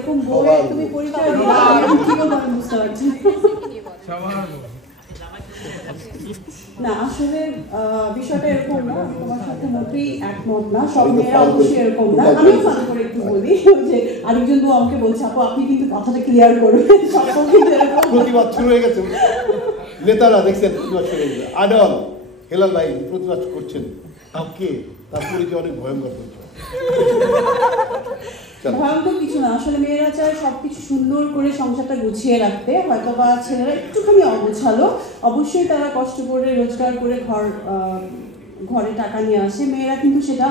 তুমি পরিচয় দিলা আমি কি বলবো আমি বুঝতে পারছি না আসলে বিষয়টা এরকম না আমি তোমার সাথে মোটেই একমত না সব মেয়েরা অবশ্যই এরকম না আমিও ফান করে একটু বলি যে আরেকজন তো আমাকে বলছে আপু আপনি কিন্তু কথাটা ক্লিয়ার করবেন সকল কিন্তু এরকম প্রতিবাদ শুরু হয়ে গেছে নেতারা দেখছেন প্রতিবাদ শুরু হয়ে গেছে আডল হেলাল ভাই প্রতিবাদ করছেন তাকে তার পরিচয় অনেক ভয়ঙ্কর ভয়ঙ্কর কিছু না আসলে মেয়েরা চায় সবকিছু সুন্দর করে সংসারটা গুছিয়ে রাখতে হয়তো বা ছেলেরা একটুখানি অগোছালো অবশ্যই তারা কষ্ট করে রোজগার করে ঘরে টাকা নিয়ে আসে মেয়েরা কিন্তু সেটা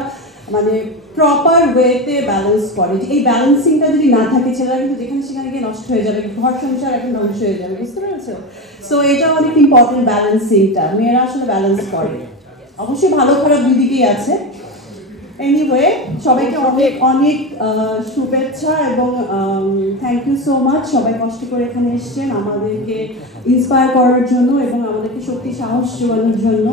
মানে প্রপার ওয়েতে ব্যালেন্স করে এই ব্যালেন্সিংটা যদি না থাকে ছেলেরা কিন্তু যেখানে সেখানে গিয়ে নষ্ট হয়ে যাবে ঘর সংসার এখন ধ্বংস হয়ে যাবে বুঝতে পেরেছো সো এটা অনেক ইম্পর্টেন্ট ব্যালেন্সিংটা মেয়েরা আসলে ব্যালেন্স করে অবশ্যই ভালো খারাপ দুই দিকেই আছে এনিওয়ে সবাইকে অনেক অনেক শুভেচ্ছা এবং থ্যাংক ইউ সো মাচ সবাই কষ্ট করে এখানে এসেছেন আমাদেরকে ইন্সপায়ার করার জন্য এবং আমাদেরকে শক্তি সাহস যোগানোর জন্য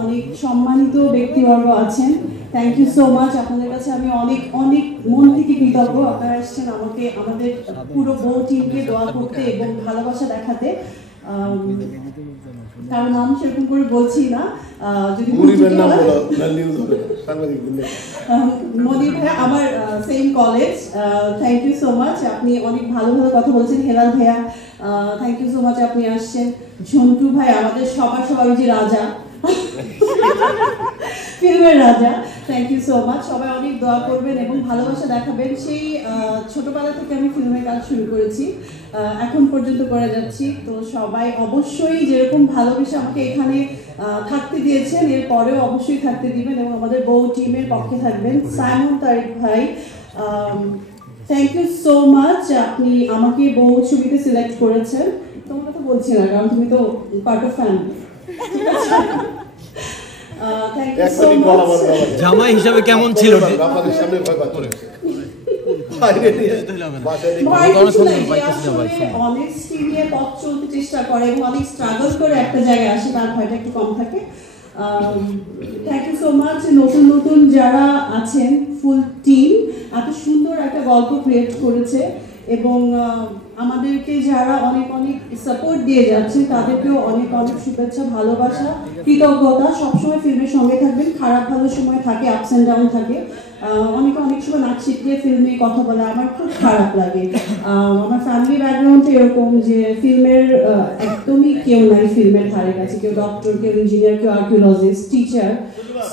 অনেক সম্মানিত ব্যক্তিবর্গ আছেন থ্যাংক ইউ সো মাচ আপনাদের কাছে আমি অনেক অনেক মন থেকে কৃতজ্ঞ আপনারা এসেছেন আমাকে আমাদের পুরো বউ টিমকে দোয়া করতে এবং ভালোবাসা দেখাতে কারণ নাম সেরকম করে বলছি না যদি মনির ভাইয়া আমার same college thank you so much আপনি অনেক ভালো ভালো কথা বলছেন হেলাল ভাইয়া থ্যাংক ইউ সো মাচ আপনি আসছেন ঝন্টু ভাই আমাদের সবার যে রাজা ফিল্মের রাজা থ্যাংক ইউ সো মাচ সবাই অনেক দোয়া করবেন এবং ভালোবাসা দেখাবেন সেই ছোটবেলা থেকে আমি ফিল্মের কাজ শুরু করেছি এখন পর্যন্ত করে যাচ্ছি তো সবাই অবশ্যই যেরকম ভালোবেসে আমাকে এখানে থাকতে দিয়েছেন এরপরেও অবশ্যই থাকতে দিবেন এবং আমাদের বউ টিমের পক্ষে থাকবেন সাইমন তারিক ভাই থ্যাংক ইউ সো মাচ আপনি আমাকে বউ ছবিতে সিলেক্ট করেছেন তোমার কথা বলছি না কারণ তুমি তো পার্ট অফ ফ্যামিলি ঠিক আছে জামাই হিসাবে কেমন ছিল অনেস্টি নিয়ে পথ চলতে চেষ্টা করে এবং অনেক স্ট্রাগল করে একটা জায়গায় আসে তার ভয়টা একটু কম থাকে থ্যাংক ইউ সো মাচ নতুন নতুন যারা আছেন ফুল টিম এত সুন্দর একটা গল্প ক্রিয়েট করেছে এবং আমাদেরকে যারা অনেক অনেক সাপোর্ট দিয়ে যাচ্ছে তাদেরকেও অনেক অনেক শুভেচ্ছা ভালোবাসা কৃতজ্ঞতা সবসময় ফিল্মের সঙ্গে থাকবেন খারাপ ভালো সময় থাকে আপস অ্যান্ড ডাউন থাকে অনেক সময় নাচ শিখলে ফিল্মে কথা বলা আমার খুব খারাপ লাগে আমার ফ্যামিলি ব্যাকগ্রাউন্ডে এরকম যে ফিল্মের একদমই কেউ নাই ফিল্মের ধারে কাছে কেউ ডক্টর কেউ ইঞ্জিনিয়ার কেউ আর্কিওলজিস্ট টিচার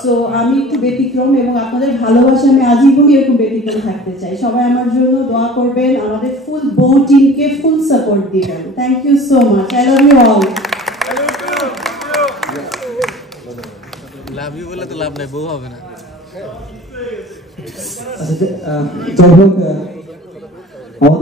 সো আমি একটু ব্যতিক্রম এবং আপনাদের ভালোবাসা আমি আজীবনই এরকম ব্যতিক্রম থাকতে চাই সবাই আমার জন্য দোয়া করবেন আমাদের ফুল বউ টিমকে ফুল সাপোর্ট দিবেন thank you so much I love you all love you বলে তো লাভ নাই বউ হবে না আচ্ছা যাই হোক